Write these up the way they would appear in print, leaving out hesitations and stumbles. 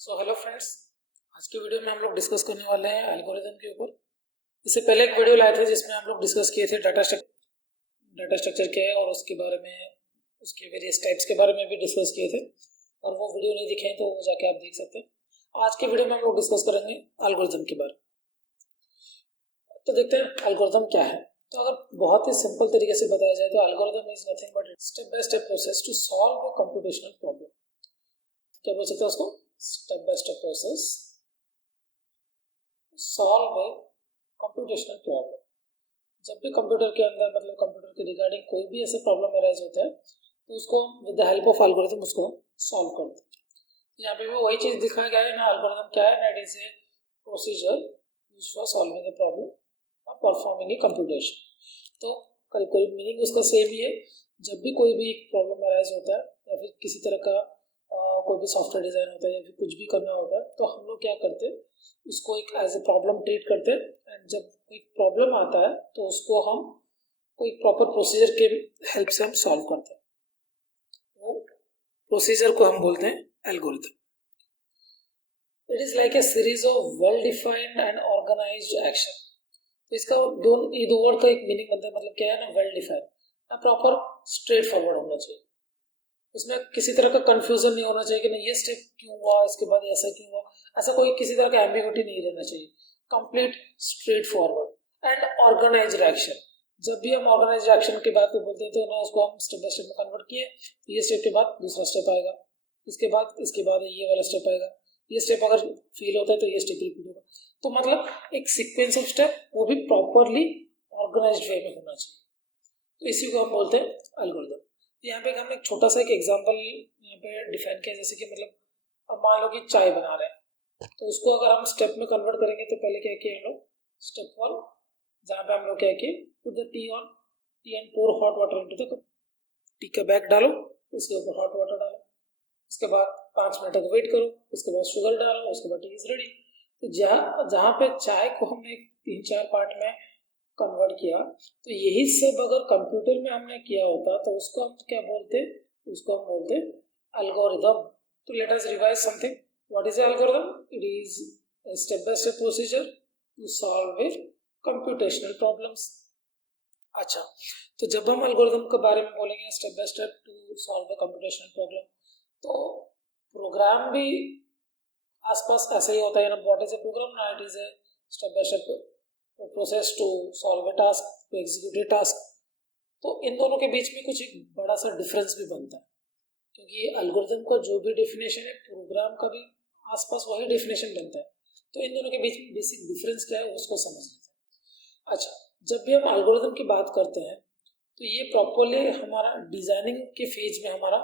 Hello friends, आज की video में हम लोग डिस्कस करने वाले हैं एल्गोरिदम के ऊपर। इससे पहले एक वीडियो लाए थे जिसमें हम लोग डिस्कस किए थे डाटा स्ट्रक्चर क्या है और उसके बारे में, उसके वेरियस टाइप्स के बारे में भी डिस्कस किए थे। और वो वीडियो नहीं दिखे तो वो जाके आप देख सकते हैं। आज के वीडियो में हम लोग डिस्कस करेंगे एल्गोरिदम के बारे में। तो देखते हैं एल्गोरिदम क्या है। तो अगर बहुत ही सिंपल तरीके से बताया जाए तो algorithm is nothing but step by step process to solve a computational problem. क्या बोल सकते हैं उसको? Step by step process solve a computational problem. जब भी कंप्यूटर के अंदर मतलब कंप्यूटर के रिगार्डिंग कोई भी ऐसे प्रॉब्लम अराइज होता है तो उसको with the help of algorithm उसको सॉल्व करते हैं। यहाँ पे भी वही चीज दिखाया गया है ना, एल्गोरिथम क्या है? That is a procedure used for solving a problem और परफॉर्मिंग ए कंप्यूटेशन। तो करीब करीब मीनिंग उसका सेम ही है। जब भी कोई भी प्रॉब्लम अराइज होता है या फिर किसी तरह का कोई भी सॉफ्टवेयर डिजाइन होता है या फिर कुछ भी करना होता है तो हम लोग क्या करते हैं, उसको एक एज ए प्रॉब्लम ट्रीट करते हैं। एंड जब कोई प्रॉब्लम आता है तो उसको हम कोई प्रॉपर प्रोसीजर के हेल्प से हम सॉल्व करते हैं। वो प्रोसीजर को हम बोलते हैं algorithm. It is like a series of well defined and organised action. तो इसका ये दो वर्ड का एक मीनिंग बनता है, मतलब क्या है ना, well defined, proper straight forward होना चाहिए। उसमें किसी तरह का कंफ्यूजन नहीं होना चाहिए कि नहीं ये स्टेप क्यों हुआ, इसके बाद ऐसा क्यों हुआ, ऐसा कोई किसी तरह का एम्बिग्यूटी नहीं रहना चाहिए। Complete straightforward and organised action. जब भी हम ऑर्गेनाइज्ड एक्शन की बात बोलते हैं तो ना उसको हम स्टेप बाय स्टेप में कन्वर्ट किए, ये स्टेप के बाद दूसरा स्टेप आएगा, इसके बाद ये वाला स्टेप आएगा, ये स्टेप अगर फेल होता है तो ये स्टेप रिपीट होगा। तो मतलब एक सीक्वेंस ऑफ स्टेप, वो भी प्रॉपरली ऑर्गेनाइज्ड वे में होना चाहिए। तो इसी को हम बोलते हैं एल्गोरिथम। यहाँ पे हमने एक छोटा सा एक एग्जांपल यहाँ पे डिफाइन किया, जैसे कि मतलब अब मान लो कि चाय बना रहे हैं तो उसको अगर हम स्टेप में कन्वर्ट करेंगे तो पहले क्या किया हम लोग, स्टेप 1 जहाँ पे हम लोग क्या किए, put the tea on, tea and pour hot water into the cup. Tea का बैग डालो, उसके ऊपर हॉट वाटर डालो, उसके बाद 5 मिनट तक वेट करो, उसके बाद शुगर डालो, उसके बाद टी इज रेडी। तो जहाँ पे चाय को हमने 3-4 पार्ट में कन्वर्ट किया, तो यही सब अगर कंप्यूटर में हमने किया होता तो उसको हम क्या बोलते, उसको हम बोलते एल्गोरिथम। तो let us revise something. What is algorithm? It is a step by step procedure to solve a computational problems। अच्छा, तो जब हम एल्गोरिथम के बारे में बोलेंगे step by step to solve a computational problem, तो प्रोग्राम भी आसपास ऐसा ही होता है ना। What is a program? ना it is a step by step process to solve a task, to execute a task. तो इन दोनों के बीच में कुछ एक बड़ा सा डिफरेंस भी बनता है, क्योंकि एल्गोरिथम का जो भी डेफिनेशन है प्रोग्राम का भी आसपास वही डेफिनेशन बनता है। तो इन दोनों के बीच में बेसिक डिफरेंस क्या है उसको समझ लेते हैं। अच्छा, जब भी हम एल्गोरिथम की बात करते हैं तो ये प्रॉपरली हमारा डिजाइनिंग के फेज में हमारा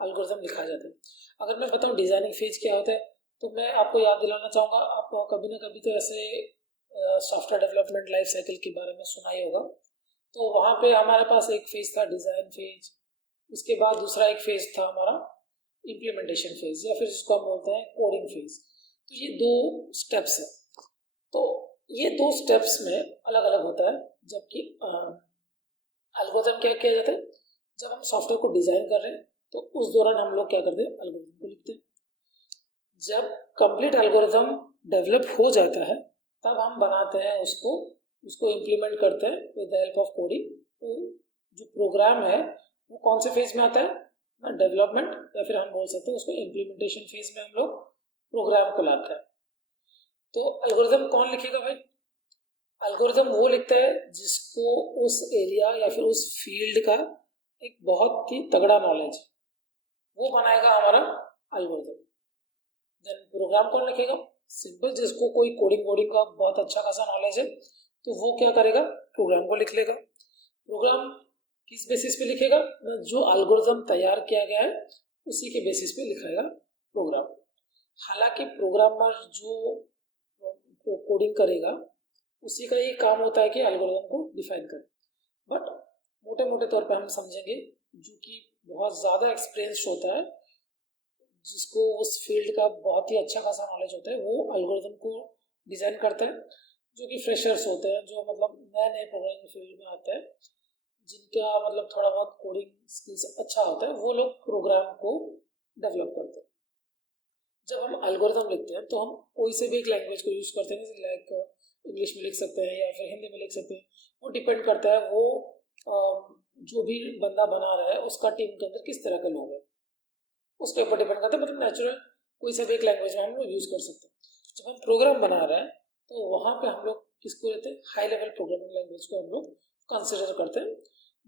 एल्गोरिथम लिखा जाता है। अगर मैं बताऊं डिजाइनिंग फेज क्या होता है तो मैं आपको याद दिलाना चाहूँगा, आप कभी ना कभी तो ऐसे सॉफ्टवेयर डेवलपमेंट लाइफ साइकिल के बारे में सुना ही होगा। तो वहाँ पे हमारे पास एक फेज था डिज़ाइन फेज, उसके बाद दूसरा एक फेज था हमारा इम्प्लीमेंटेशन फेज, या फिर जिसको हम बोलते हैं कोडिंग फेज। तो ये दो स्टेप्स है। तो ये दो स्टेप्स में अलग अलग होता है। जबकि एल्गोरिथम क्या किया जाता है, जब हम सॉफ्टवेयर को डिजाइन कर रहे हैं तो उस दौरान हम लोग क्या करते हैं, एल्गोरिथम को लिखते हैं। जब कंप्लीट एल्गोरिथम डेवलप हो जाता है तब हम बनाते हैं उसको इम्प्लीमेंट करते हैं with the help of coding. तो जो प्रोग्राम है वो कौन से फेज में आता है ना, डेवलपमेंट, या फिर हम बोल सकते हैं उसको इम्प्लीमेंटेशन फेज में हम लोग प्रोग्राम को लाते हैं। तो एल्गोरिथम कौन लिखेगा भाई? एल्गोरिथम वो लिखता है जिसको उस एरिया या फिर उस फील्ड का एक बहुत ही तगड़ा नॉलेज, वो बनाएगा हमारा एल्गोरिथम। देन प्रोग्राम कौन लिखेगा? सिंपल, जिसको कोई कोडिंग का बहुत अच्छा खासा नॉलेज है तो वो क्या करेगा, प्रोग्राम को लिख लेगा। प्रोग्राम किस बेसिस पे लिखेगा? जो एल्गोरिथम तैयार किया गया है उसी के बेसिस पे लिखाएगा प्रोग्राम। हालांकि प्रोग्रामर जो कोडिंग करेगा उसी का ही काम होता है कि एल्गोरिथम को डिफाइन करे, बट मोटे मोटे तौर पे हम समझेंगे जो कि बहुत ज़्यादा एक्सपीरियंस होता है, जिसको उस फील्ड का बहुत ही अच्छा खासा नॉलेज होता है, वो एल्गोरिथम को डिज़ाइन करता है। जो कि फ्रेशर्स होते हैं, जो मतलब नए नए प्रोग्रामिंग फील्ड में आते हैं, जिनका मतलब थोड़ा बहुत कोडिंग स्किल्स अच्छा होता है, वो लोग प्रोग्राम को डेवलप करते हैं। जब हम एल्गोरिथम लिखते हैं तो हम कोई से भी एक लैंग्वेज को यूज़ करते हैं, जैसे लाइक इंग्लिश में लिख सकते हैं या फिर हिंदी में लिख सकते हैं। वो डिपेंड करता है वो जो भी बंदा बना रहा है उसका टीम के अंदर किस तरह के लोग हैं, उसके ऊपर डिपेंड करता है। मतलब नेचुरल कोई सा भी एक लैंग्वेज में हम लोग यूज़ कर सकते हैं। जब हम प्रोग्राम बना रहे हैं तो वहाँ पे हम लोग किसको लेते हैं, हाई लेवल प्रोग्रामिंग लैंग्वेज को हम लोग कंसिडर करते हैं।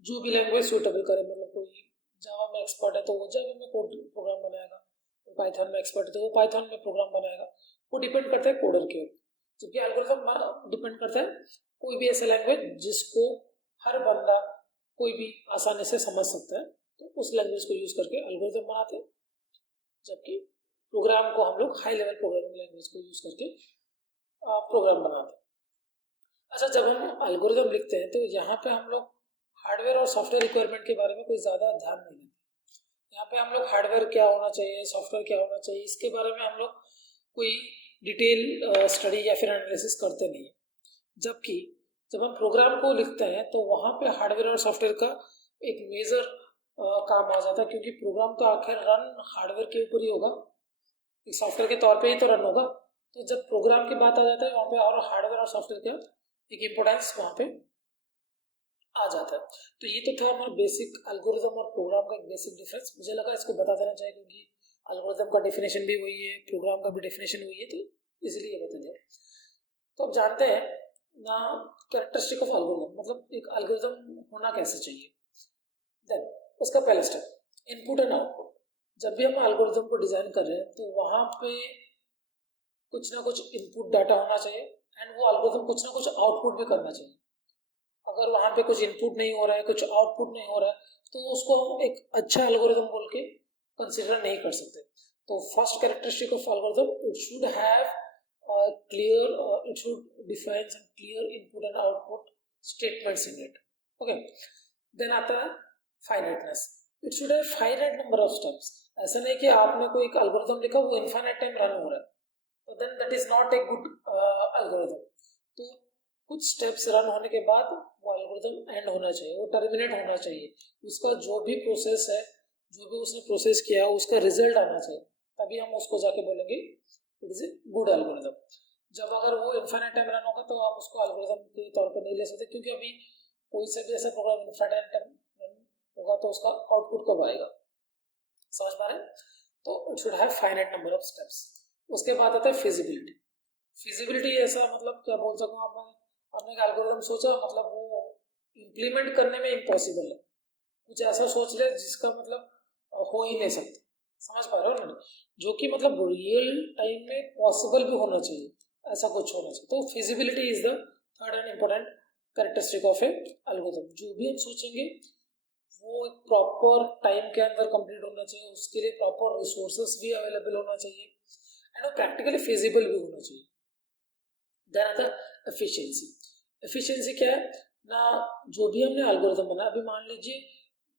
जो भी लैंग्वेज सूटेबल करे, मतलब कोई जावा में एक्सपर्ट है तो वो जावा में कोड प्रोग्राम बनाएगा, पाइथन में एक्सपर्ट है तो वो पाइथन में प्रोग्राम बनाएगा। वो डिपेंड करता है कोडर के ऊपर। जबकि एल्गोरिथम डिपेंड करता है कोई भी ऐसा लैंग्वेज जिसको हर बंदा कोई भी आसानी से समझ सकता है, तो उस लैंग्वेज को यूज़ करके एल्गोरिथम बनाते हैं। जबकि प्रोग्राम को हम लोग हाई लेवल प्रोग्रामिंग लैंग्वेज को यूज़ करके प्रोग्राम बनाते हैं। अच्छा, जब हम एल्गोरिथम लिखते हैं तो यहाँ पे हम लोग हार्डवेयर और सॉफ्टवेयर रिक्वायरमेंट के बारे में कोई ज़्यादा ध्यान नहीं देते। यहाँ पे हम लोग हार्डवेयर क्या होना चाहिए, सॉफ्टवेयर क्या होना चाहिए, इसके बारे में हम लोग कोई डिटेल स्टडी या फिर एनालिसिस करते नहीं है। जबकि जब हम प्रोग्राम को लिखते हैं तो वहाँ पे हार्डवेयर और सॉफ्टवेयर का एक मेजर काम आ जाता है, क्योंकि प्रोग्राम तो आखिर रन हार्डवेयर के ऊपर ही होगा, एक सॉफ्टवेयर के तौर पे ही तो रन होगा। तो जब प्रोग्राम की बात आ जाता है वहाँ पे और हार्डवेयर और सॉफ्टवेयर का एक इम्पोर्टेंस वहाँ पे आ जाता है। तो ये तो था हमारा बेसिक एल्गोरिथम और प्रोग्राम का एक बेसिक डिफरेंस। मुझे लगा इसको बता देना चाहिए, क्योंकि एल्गोरिथम का डेफिनेशन भी वही है, प्रोग्राम का भी डेफिनेशन वही है, तो इसलिए बता दिया। तो अब जानते हैं ना कैरेक्टरिस्टिक ऑफ एल्गोरिथम, मतलब एक एल्गोरिथम होना कैसे चाहिए। देन उसका पहला स्टेप इनपुट एंड आउटपुट। जब भी हम एल्गोरिथम को डिजाइन कर रहे हैं तो वहाँ पे कुछ ना कुछ इनपुट डाटा होना चाहिए एंड वो एल्गोरिथम कुछ ना कुछ आउटपुट भी करना चाहिए। अगर वहाँ पे कुछ इनपुट नहीं हो रहा है, कुछ आउटपुट नहीं हो रहा है, तो उसको हम एक अच्छा एल्गोरिथम बोल के कंसिडर नहीं कर सकते। तो first characteristic of algorithm, it should have clear, it should define some clear input and output statements in it. Okay, then आता है finiteness. It should have finite number of steps. ऐसा नहीं कि आपने कोई एक एल्गोरिथम लिखा वो इनफाइनाइट टाइम रन हो रहा है, तो then that is not a good algorithm. तो कुछ स्टेप्स रन होने के बाद वो एल्गोरिथम एंड होना चाहिए, वो टर्मिनेट होना चाहिए। उसका जो भी प्रोसेस है, जो भी उसने प्रोसेस किया उसका रिजल्ट आना चाहिए, तभी हम उसको जाके बोलेंगे it is A good algorithm. जब अगर वो इनफाइनाइट टाइम रन होगा तो हम उसको एल्गोरिथम के तौर पे नहीं ले सकते, क्योंकि अभी कोई से भी ऐसा प्रोग्राम इनफाइनाइट टाइम रन होगा तो उसका आउटपुट कब आएगा, समझ पा रहे हैं। तो it should have finite number of steps. उसके बाद आता है फिजिबिलिटी। फिजिबिलिटी ऐसा मतलब क्या बोल सकूँ, आपने एक एल्गोरिथम सोचा, मतलब वो इम्प्लीमेंट करने में इम्पॉसिबल है, कुछ ऐसा सोच ले जिसका मतलब हो ही नहीं सकता, समझ पा रहे हो ना, जो कि मतलब रियल टाइम में पॉसिबल भी होना चाहिए, ऐसा कुछ होना चाहिए। तो feasibility is the third and important characteristic of A algorithm. जो भी हम सोचेंगे वो एक प्रॉपर टाइम के अंदर कंप्लीट होना चाहिए, उसके लिए प्रॉपर रिसोर्सेस भी अवेलेबल होना चाहिए एंड वो प्रैक्टिकली फिजिबल भी होना चाहिए। देन आता है एफिशिएंसी। एफिशिएंसी क्या है ना, जो भी हमने एल्गोरिथम बनाया, अभी मान लीजिए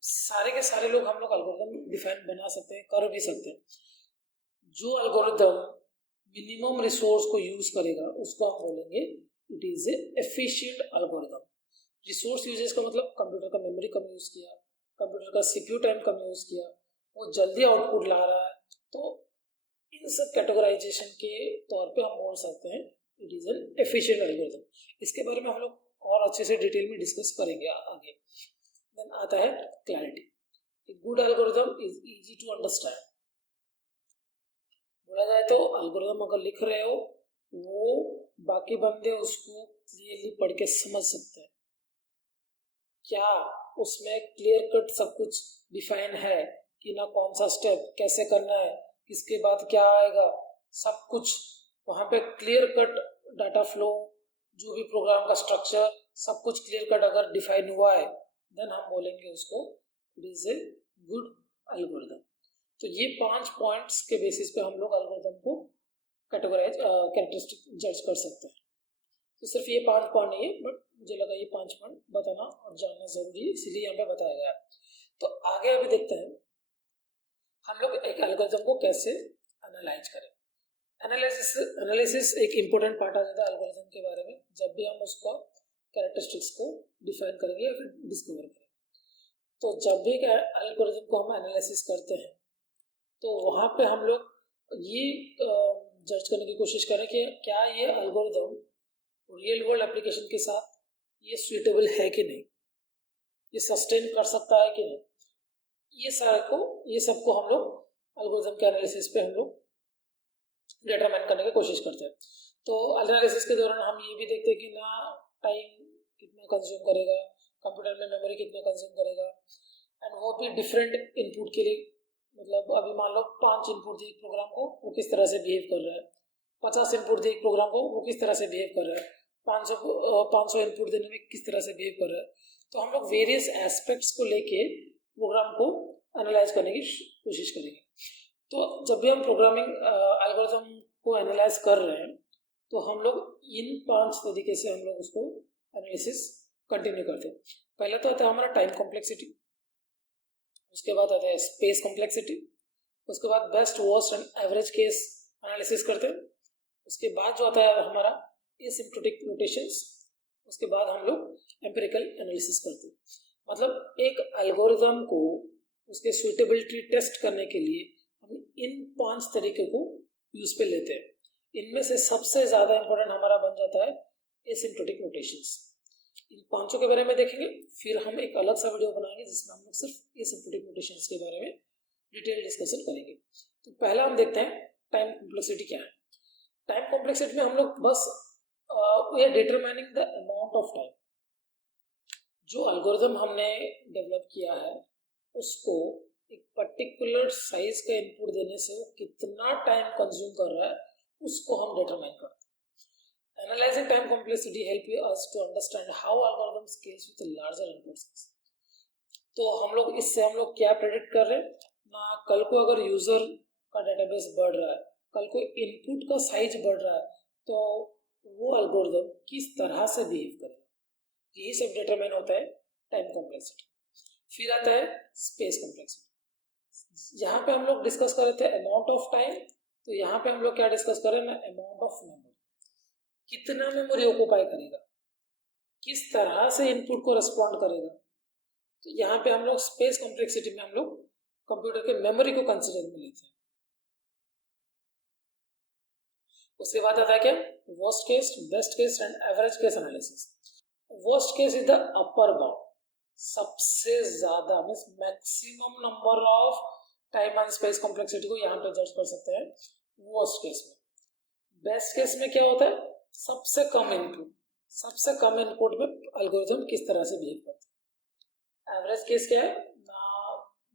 सारे के सारे लोग हम लोग एल्गोरिथम डिफाइन बना सकते हैं, कर भी सकते हैं। जो एल्गोरिथम मिनिमम रिसोर्स को यूज करेगा उसको हम बोलेंगे it is A efficient algorithm. Resource uses का मतलब कंप्यूटर का मेमोरी कम यूज किया, कंप्यूटर का सीपीयू टाइम कम यूज किया, वो जल्दी आउटपुट ला रहा है, तो इन सब कैटेगराइजेशन के तौर पे हम बोल सकते हैं it is an efficient algorithm. इसके बारे में हम लोग और अच्छे से डिटेल में डिस्कस करेंगे आगे। देन आता है clarity. A good algorithm is easy to understand. बोला जाए तो एल्गोरिथम अगर लिख रहे हो वो बाकी बंदे उसको क्लियरली पढ़ के समझ सकते हैं, क्या उसमें क्लियर कट सब कुछ डिफाइन है कि ना, कौन सा स्टेप कैसे करना है, किसके बाद क्या आएगा, सब कुछ वहाँ पे क्लियर कट डाटा फ्लो, जो भी प्रोग्राम का स्ट्रक्चर सब कुछ क्लियर कट अगर डिफाइन हुआ है, देन हम बोलेंगे उसको it is A good algorithm. तो ये 5 पॉइंट्स के बेसिस पे हम लोग एल्गोरिथम को कैटेगराइज कैरेक्टरिस्टिक जज कर सकते हैं। तो सिर्फ ये 5 पॉइंट नहीं है, बट मुझे लगा ये 5 पॉइंट बताना और जानना जरूरी है, इसीलिए यहाँ पे बताया गया है। तो आगे अभी देखते हैं हम लोग एक एल्गोरिथम को कैसे एनालाइज करें। एनालिसिस एक इम्पोर्टेंट पार्ट आ जाता है एल्गोरिथम के बारे में, जब भी हम उसको कैरेक्टरिस्टिक्स को डिफाइन करेंगे या फिर डिस्कवर करेंगे। तो जब भी एल्गोरिथम को हम एनालिसिस करते हैं तो वहाँ पे हम लोग ये जज करने की कोशिश करें कि क्या ये एल्गोरिदम रियल वर्ल्ड एप्लीकेशन के साथ ये सुइटेबल है कि नहीं, ये सस्टेन कर सकता है कि नहीं। ये सबको हम लोग एल्गोरिदम के एनालिसिस पे हम लोग डिटरमाइन करने की कोशिश करते हैं। तो एनालिसिस के दौरान हम ये भी देखते हैं कि ना टाइम कितना कंज्यूम करेगा, कंप्यूटर में मेमोरी कितना कंज्यूम करेगा, एंड वो भी डिफरेंट इनपुट के लिए। मतलब अभी मान लो 5 इनपुट दिए एक प्रोग्राम को, वो किस तरह से बिहेव कर रहा है, 50 इनपुट दिए एक प्रोग्राम को, वो किस तरह से बिहेव कर रहा है, 500 इनपुट देने में किस तरह से बिहेव कर रहा है। तो हम लोग वेरियस एस्पेक्ट्स को लेके प्रोग्राम को एनालाइज करने की कोशिश करेंगे। तो जब भी हम प्रोग्रामिंग एल्गोरिथम को एनालाइज कर रहे हैं तो हम लोग इन 5 तरीके से हम लोग उसको एनालिसिस कंटिन्यू करते हैं। पहले तो आता है हमारा टाइम कॉम्प्लेक्सिटी, उसके बाद आता है स्पेस कॉम्प्लेक्सिटी, उसके बाद best worst and average case analysis करते हैं, उसके बाद जो आता है हमारा एसिम्प्टोटिक नोटेशंस, उसके बाद हम लोग एम्पिरिकल एनालिसिस करते हैं। मतलब एक एल्गोरिथम को उसके सुइटेबिलिटी टेस्ट करने के लिए हम इन 5 तरीके को यूज पे लेते हैं। इनमें से सबसे ज़्यादा इंपॉर्टेंट हमारा बन जाता है एसिम्प्टोटिक नोटेशंस। इन 5 के बारे में देखेंगे, फिर हम एक अलग सा वीडियो बनाएंगे जिसमें हम लोग सिर्फ एसिम्प्टोटिक नोटेशंस के बारे में डिटेल डिस्कशन करेंगे। तो पहला हम देखते हैं टाइम कॉम्प्लेक्सिटी क्या है। टाइम कॉम्प्लेक्सिटी में हम लोग बस we are determining the amount of time. जो एल्गोरिथम हमने डेवलप किया है उसको एक पर्टिकुलर साइज का इनपुट देने से वो कितना टाइम कंज्यूम कर रहा है उसको हम डिटरमाइन करते हैं। Analysing time complexity help us to understand how algorithm scales with larger input size. तो हम लोग इससे हम लोग क्या प्रेडिक्ट कर रहे हैं ना, कल को अगर यूजर का डेटाबेस बढ़ रहा है, कल को इनपुट का साइज बढ़ रहा है, तो वो एल्गोरिथम किस तरह से बिहेव करेगा, यही सब डिटरमाइन होता है टाइम कॉम्प्लेक्सिटी। फिर आता है स्पेस कॉम्प्लेक्सिटी। यहाँ पे हम लोग डिस्कस कर रहे थे अमाउंट ऑफ टाइम, तो यहाँ पे हम लोग क्या डिस्कस कर रहे हैं ना, अमाउंट ऑफ मेमोरी, कितना मेमोरी ऑक्युपाई करेगा, किस तरह से इनपुट को रिस्पॉन्ड करेगा। तो यहाँ पे हम लोग स्पेस कॉम्प्लेक्सिटी में हम लोग कंप्यूटर के मेमोरी को कंसिडर में लेते हैं। उसके बाद आता है क्या, worst case, best case and average case analysis. Worst case is the upper bound, सबसे ज्यादा means maximum number of time and space complexity को यहाँ पे जज कर सकते हैं वर्स्ट केस में। बेस्ट केस में क्या होता है, सबसे कम इनपुट में एल्गोरिथम किस तरह से बिहेव करता है। एवरेज केस क्या है, ना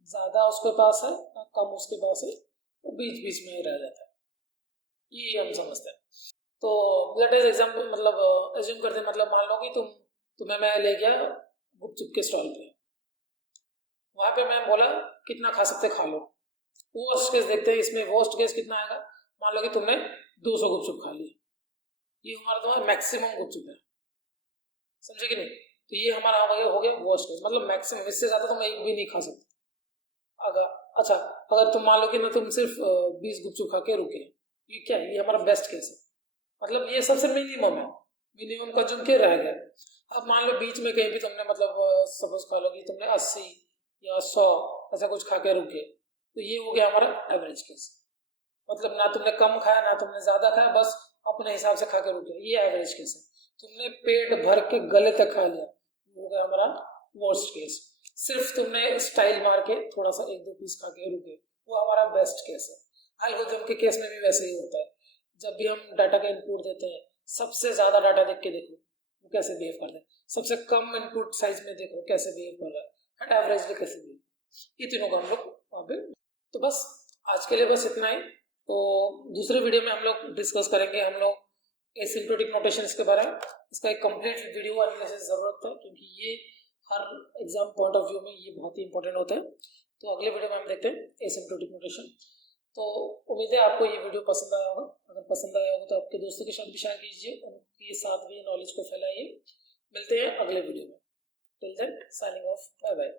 ज्यादा उसके पास है ना कम उसके पास है, वो बीच बीच में ही रह जाता है, ये हम समझते हैं। तो लेट अस एग्जांपल, मतलब एज्यूम करते हैं, मतलब मान लो कि तुम्हें मैं ले गया गुपचुप के स्टॉल पे, वहां पे मैं बोला कितना खा सकते खा लो। वर्स्ट केस देखते हैं, इसमें वर्स्ट केस कितना आएगा। मान लो कि तुमने 200 गुपचुप खा लिए, ये हमारा तुम्हारा मैक्सिमम गुपचुप है, समझे कि नहीं। तो ये हमारा हो गया वर्स्ट केस, मतलब मैक्सिमम, इससे ज्यादा तुम एक भी नहीं खा सकते। अगर तुम मान लो कि ना तुम सिर्फ 20 गुपचुप खा के रुके, ये क्या है, ये हमारा बेस्ट केस है, मतलब ये सबसे मिनिमम है, मिनिमम कंज्यूम के रह गया। अब मान लो बीच में कहीं भी तुमने मतलब सपोज खा लो कि तुमने 80 या 100 ऐसा कुछ खा के रुके, तो ये हो गया हमारा एवरेज केस। मतलब ना तुमने कम खाया ना तुमने ज्यादा खाया, बस अपने हिसाब से खा के रुके, ये एवरेज केस है। तुमने पेट भर के गले तक खा लिया, वो हो गया हमारा वर्स्ट केस। सिर्फ तुमने स्टाइल मार के थोड़ा सा 1-2 पीस खा के रुके, वो हमारा बेस्ट केस है। एल्गोरिथम के केस में भी वैसे ही होता है, जब भी हम डाटा का इनपुट देते हैं, सबसे ज्यादा डाटा देख के देखो वो कैसे बिहेव कर रहा है, सबसे कम इनपुट साइज में देखो कैसे बिहेव कर रहा है, एंड एवरेज भी कैसे बिहेव, ये तीनों को हम लोग वहाँ पे। तो बस आज के लिए बस इतना ही। तो दूसरे वीडियो में हम लोग डिस्कस करेंगे हम लोग एसिम्प्टोटिक नोटेशंस के बारे में। इसका एक कंप्लीट वीडियो एनालिसिस जरूरत है, क्योंकि ये हर एग्जाम पॉइंट ऑफ व्यू में ये बहुत ही इंपॉर्टेंट होता है। तो अगले वीडियो में हम देखते हैं एसिम्प्टोटिक नोटेशन। तो उम्मीद है आपको ये वीडियो पसंद आया होगा। अगर पसंद आया होगा तो आपके दोस्तों के साथ भी शेयर कीजिए, उनके साथ भी नॉलेज को फैलाइए। मिलते हैं अगले वीडियो में। Till then signing off, bye bye.